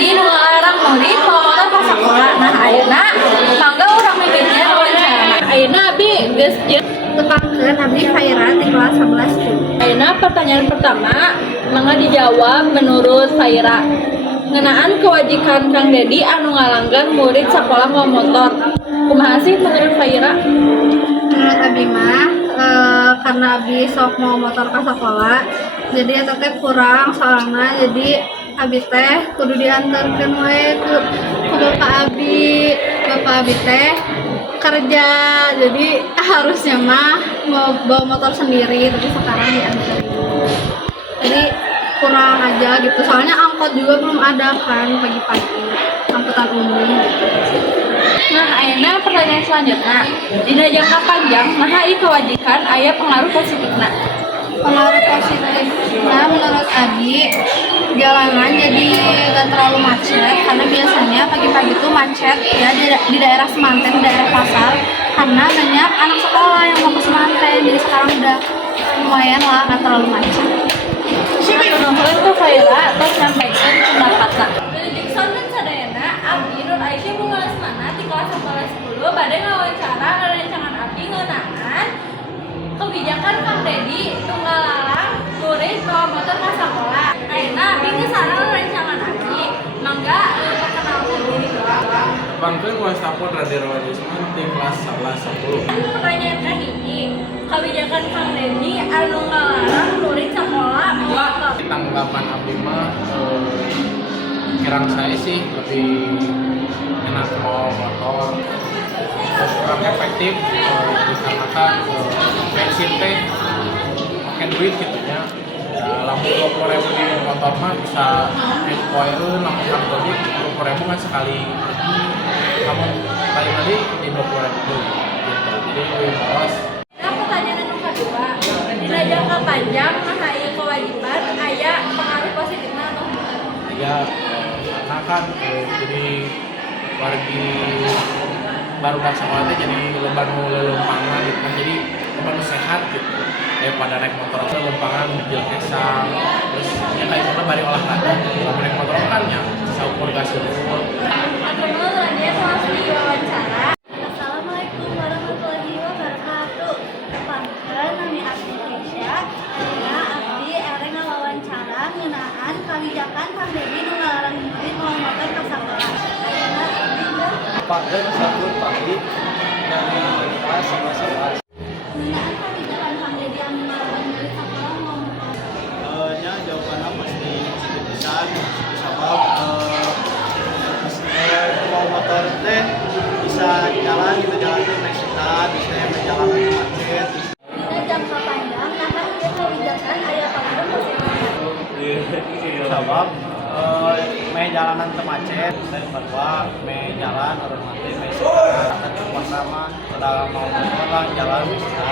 Dedi nu ngalarang murid bawa motor ka sakola. Nah ayeuna mangga urang mimitian wawancara. Ayeuna abi geus Tepangkeun abdi Khaira di kelas 11. Ayeuna pertanyaan pertama mangga dijawab menurut Khaira. Ngenaan kewajiban Kang Dedi anu ngalanggan murid sekolah bawa motor. Kumaha sih menurut Khaira? Menurut abdi mah karena abdi sok mau motor ke sekolah, jadi eta teh kurang soalna jadi abdi teh kudu diantarkeun we ku bapak abdi. Bapak abdi teh kerja, jadi harusnya mah mau bawa motor sendiri tapi sekarang diantarin. Jadi kurang aja gitu, soalnya angkot juga belum ada kan pagi-pagi, angkutan umum gitu. Nah, ayeuna pertanyaan selanjutnya. Dina jangka panjang, naha ieu kewajiban aya pengaruh positifna? Pengaruh positifnya menurut Adi, jalanan jadi gak terlalu macet karena biasanya pagi-pagi tuh macet ya di daerah Semanten, di daerah pasar, karena banyak anak sekolah yang mau ke Semanten, jadi sekarang udah lumayan lah gak terlalu macet. Nuhun ke Khaira tos nyampaikeun pendapatna. Wilujeng sonten sadayana abdi Nur Aisyah bunga Lesmana di kelas 11 10 bade ngawawancara rerencangan abdi ngeunaan kebijakan Kang Dedi tunggal lalang murid bawa motor ka sakola. Ayeuna abdi geus sareng rerencangan abdi. Mangga perkenalkan diri doang. Bangkeun wastafel Radio Wadisman di kelas 11 10. Pertanyaan kahiji, kebijakan Kang Dedi anu ngalarang murid sekolah bawa motor. Tanggapan abdi mah kirang saya sih lebih enak bawa motor, kurang efektif dikarenakan bensin teh makan duit gitu ya. Lamun 20.000 di motor mah bisa poeun, lamun Kang Dedi 20.000 kan sekali pergi, namun lain lagi di 20.000 gitu. Jadi lebih boros. Nah, pertanyaan anu kedua, dina jangka panjang nah ieu kewajiban aya pengaruh positifna atau henteu? Ya, karena kan jadi wargi baru sekolah teh jadi leban lelempangan gitu kan, jadi leban sehat gitu daripada naik motor itu lempangan mobil kesang, terus ya kayak mana bari olahraga kalau naik motor kan ya bisa ukur gas dulu. Atur nuhun lanjut langsung diwawancara. Assalamualaikum warahmatullahi wabarakatuh. Tepangkeun nami abdi Keisha, ayeuna abdi ereng ngawawancara ngeunaan kebijakan Kang Dedi nu ngalarang murid bawa motor ka sakola. Ayeuna abdi Pakaian sabun pagi dari kelas 11. ngeunaan kebijakan Kang Dedi anu ngalarang murid sakola bawa motor. Nya jawabannya pasti sedikit besar, sebab mau motor teh bisa jalan gitu, jalan teh naik sekat, bisa yang jalan macet. Dina jangka panjang nah ieu kebijakan aya pengaruh positifna. Sebab main jalanan teu macet, dan kedua main jalan orang mati main sekat, tapi pertama udah mau motor jalan bisa.